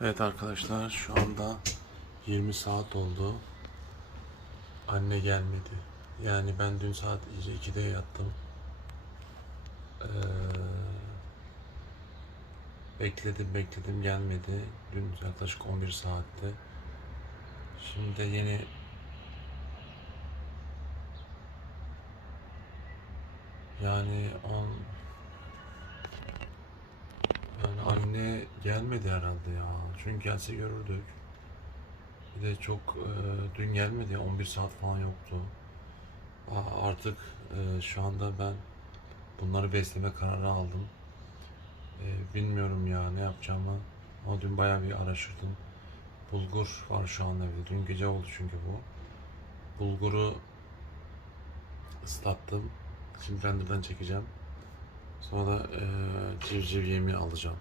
Evet arkadaşlar şu anda 20 saat oldu. Anne gelmedi. Yani ben dün saat 2'de yattım. Ee, bekledim bekledim gelmedi. Dün yaklaşık 11 saatte. Şimdi de yeni yani 10 Yine gelmedi herhalde ya. Çünkü gelse görürdük. Bir de çok e, dün gelmedi. 11 saat falan yoktu. Artık e, şu anda ben bunları besleme kararı aldım. E, bilmiyorum ya ne yapacağımı. Ama dün bayağı bir araştırdım. Bulgur var şu an evde. Dün gece oldu çünkü bu. Bulguru ıslattım. Şimdi renderden çekeceğim. Sonra da e, civciv yemi alacağım.